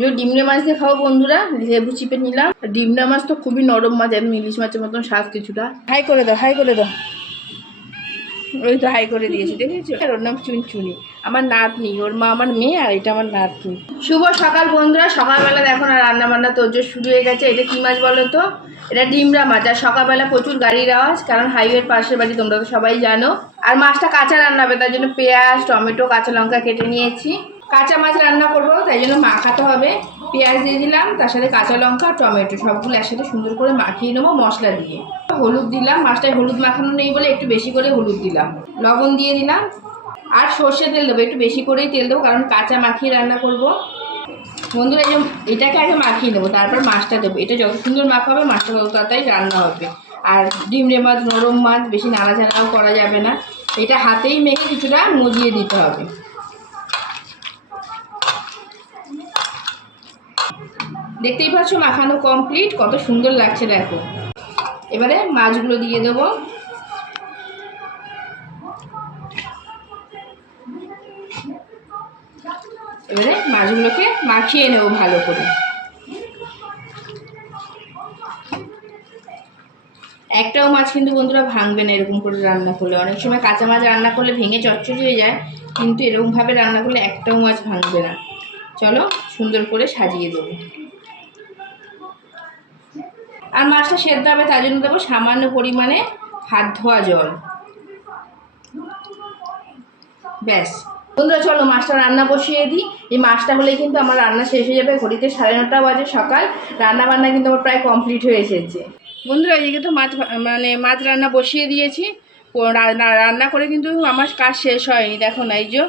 যে ডিমনা মাছ দিয়ে খাবো বন্ধুরা, লেবু চিপে নিলাম। ডিমনা মাছ তো খুবই নরম মাছ, একদম ইলিশ মাছের মতন স্বাদ কিছুটা। হাই করে দাও, হাই করে দাও। ওই তো হাই করে দিয়েছি, দেখেছো? আর ওর নাম চুনচুনি, আমার নাতনি। ওর মা আমার মেয়ে, আর এটা আমার নাতনি। শুভ সকাল বন্ধুরা। সকালবেলা দেখো না রান্না বান্না তোরজোর শুরু হয়ে গেছে। এটা কি মাছ বলো তো? এটা ডিমরা মাছ। আর সকালবেলা প্রচুর গাড়ির আওয়াজ, কারণ হাইওয়ের পাশের বাড়ি, তোমরা তো সবাই জানো। আর মাছটা কাঁচা রান্না হবে, তার জন্য পেঁয়াজ, টমেটো, কাঁচা লঙ্কা কেটে নিয়েছি। কাঁচা মাছ রান্না করবো, তাই জন্য মাখাতে হবে। পেঁয়াজ দিয়ে দিলাম, তার সাথে কাঁচা লঙ্কা, টমেটো সবগুলো একসাথে সুন্দর করে মাখিয়ে নেবো মশলা দিয়ে। হলুদ দিলাম, মাছটায় হলুদ মাখানো নেই বলে একটু বেশি করে হলুদ দিলাম। লবণ দিয়ে দিলাম, আর সর্ষে তেল দেবো, একটু বেশি করেই তেল দেবো, কারণ কাঁচা মাখিয়ে রান্না করব। বন্ধুরা এটাকে আগে মাখিয়ে নেবো, তারপর মাছটা দেবো। এটা যত সুন্দর মাখা হবে মাছটা তত তাড়াতাড়ি রান্না হবে। আর ডিমরে মাছ নরম মাছ, বেশি নাড়াচাড়াও করা যাবে না। এটা হাতেই মেখে কিছুটা মজিয়ে দিতে হবে। দেখতেই পাচ্ছ মাখানো কমপ্লিট, কত সুন্দর লাগছে দেখো। এবারে মাছগুলো দিয়ে দেবো। এবারে মাছগুলোকে মাখিয়ে নেবো ভালো করে। একটাও মাছ কিন্তু বন্ধুরা ভাঙবে না এরকম করে রান্না করলে। অনেক সময় কাঁচা মাছ রান্না করলে ভেঙে চচ্চড়ি হয়ে যায়, কিন্তু এরকমভাবে রান্না করলে একটাও মাছ ভাঙবে না। চলো সুন্দর করে সাজিয়ে দেবো। আর মাছটা সেদ্ধ হবে, তার জন্য দেবো সামান্য পরিমাণে হাত ধোয়া জল। ব্যাস বন্ধুরা, চলো মাছটা রান্না বসিয়ে দিই। এই মাছটা হলেই কিন্তু আমার রান্না শেষ হয়ে যাবে। ঘড়িতে 9:30 বাজে সকাল। রান্না বান্না কিন্তু আমার প্রায় কমপ্লিট হয়ে এসেছে বন্ধুরা। এদিকে তো মাছ রান্না বসিয়ে দিয়েছি। রান্না করে কিন্তু আমার কাজ শেষ হয়নি। দেখো না, এই যে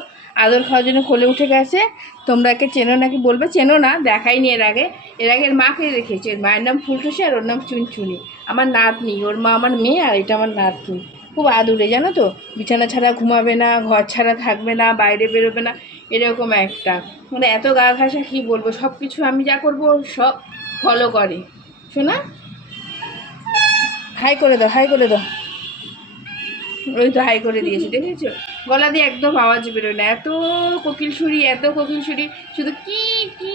আদর খাওয়ার জন্য কোলে উঠে গেছে। তোমরা একে চেনো নাকি বলবে, চেনো না, দেখাইনি এর আগে। এর মাকে রেখেছে। মায়ের নাম ফুলটুসি আর ওর নাম চুনচুনি, আমার নাতনি। ওর মা আমার মেয়ে, আর এটা আমার নাতনি। খুব আদুরে জানো তো। বিছানা ছাড়া ঘুমাবে না, ঘর ছাড়া থাকবে না, বাইরে বেরোবে না, এরকম একটা। মানে এত গা ঘাসা কী বলবো। সব কিছু আমি যা করবো সব ফলো করে। শোনা, হাই করে দাও, হাই করে দাও। ওই তো হাই করে দিয়েছি, দেখেছো? গলা দিয়ে একদম আওয়াজ বেরোয় না, এত কোকিল সুরি, এত কোকিল সুরি। শুধু কি কি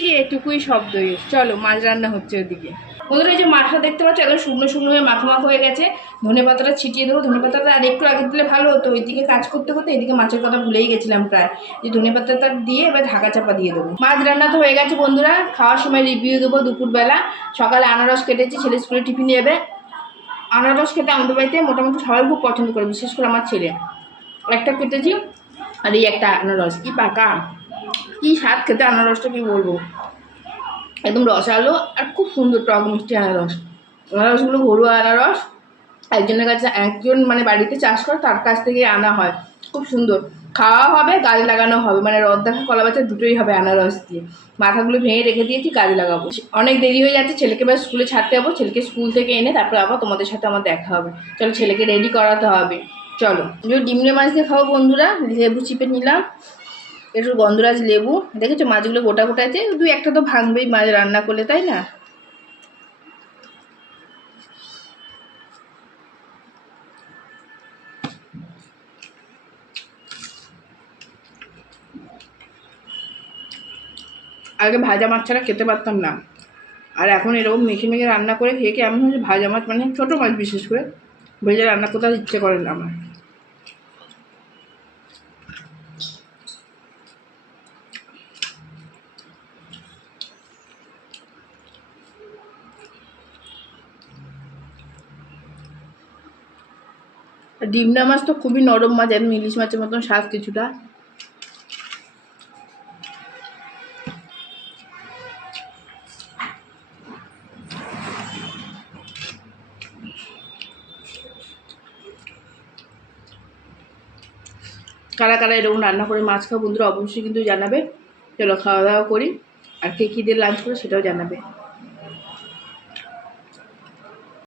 কি এটুকুই শব্দ। চলো মাছ রান্না হচ্ছে ওদিকে। ওদের ওই যে মাছটা দেখতে পাচ্ছ একদম শুকনো শুকনো হয়ে মাখো হয়ে গেছে। ধনে পাতাটা ছিটিয়ে দেবো। ধনে পাতাটা আর একটু আগে দিলে ভালো হতো। ওইদিকে কাজ করতে করতে এদিকে মাছের কথা ভুলেই গেছিলাম প্রায়। যে ধনে পাতাটা দিয়ে এবার ঢাকা চাপা দিয়ে দেবো। মাছ রান্না তো হয়ে গেছে বন্ধুরা। খাওয়ার সময় রিভিউ দেবো দুপুরবেলা। সকালে আনারস কেটেছি, ছেলে স্কুলে টিফিন যাবে। আনারস খেতে আমাদের বাড়িতে মোটামুটি সবাই খুব পছন্দ করে, বিশেষ করে আমার ছেলে। একটা কেটেছি, আর এই একটা আনারস, কি পাকা, কি স্বাদ খেতে আনারসটা, কি বলবো। একদম রসালো আর খুব সুন্দর টক মিষ্টি আনারস। আনারসগুলো ঘরোয়া আনারস। একজনের কাছে, একজন মানে বাড়িতে চাষ করে, তার কাছ থেকে আনা হয়। খুব সুন্দর, খাওয়া হবে, গাছে লাগানো হবে। মানে রদ দেখা কলা বাচ্চা দুটোই হবে আনারস দিয়ে। মাথাগুলো ভেঙে রেখে দিয়েছি, গাছে লাগাবো। অনেক দেরি হয়ে যাচ্ছে, ছেলেকে এবার স্কুলে ছাড়তে যাবো। ছেলেকে স্কুল থেকে এনে তারপরে আবার তোমাদের সাথে আমার দেখা হবে। চলো ছেলেকে রেডি করাতে হবে। চলো যে ডিমরে মাছ দিয়ে খাবো বন্ধুরা। লেবু চিপে নিলাম, একটু গন্ধরাজ লেবু। দেখেছো মাছগুলো গোটা গোটা আছে, দুই একটা তো ভাঙবেই মাছ রান্না করলে, তাই না? আগে ভাজা মাছ ছাড়া খেতে পারতাম না, আর এখন এরকম মেখে মেখে রান্না করে খেয়ে এমন হচ্ছে ভাজা মাছ, মানে ছোটো মাছ বিশেষ করে ভেজে রান্না করতে আর ইচ্ছে করে না আমার। ডিমনা মাছ তো খুবই নরম মাছ, একদম ইলিশ মাছের মতন স্বাদ কিছুটা। কারা কারা এরকম রান্না করে মাছ খাও বন্ধুরা অবশ্যই কিন্তু জানাবে। চলো খাওয়া দাওয়া করি, আর কে কী দিয়ে লাঞ্চ করে সেটাও জানাবে।